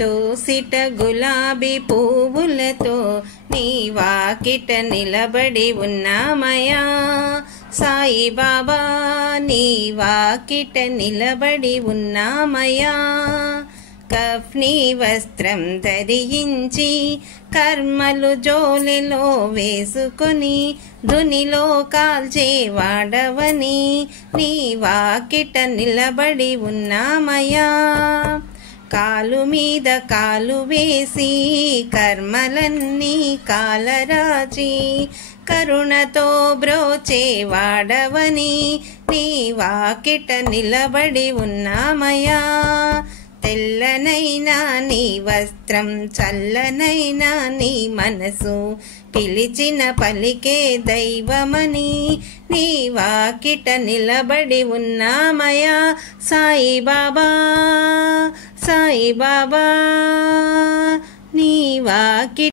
తోసిట గులాబీ పువ్వులతో నీ వాకిట నిలబడి ఉన్నామయ్యా సాయిబాబా, నీ వాకిట నిలబడి ఉన్నామయ్యా. కఫ్నీ వస్త్రం ధరించి కర్మలు జోలిలో వేసుకొని ధునిలో కాల్చేవాడవని నీ వాకిట నిలబడి ఉన్నామయ్యా. కాలు మీద కాలు వేసి కర్మలన్నీ కాలరాచి కరుణతో బ్రోచేవాడవని నీ వాకిట నిలబడి ఉన్నామయ్యా. తెల్లనైనా నీ వస్త్రం, చల్లనైనా నీ మనసు, పిలిచిన పలికే దైవమని నీ వాకిట నిలబడి ఉన్నామయ్యా సాయిబాబా, సాయిబాబా. నీ వాకిట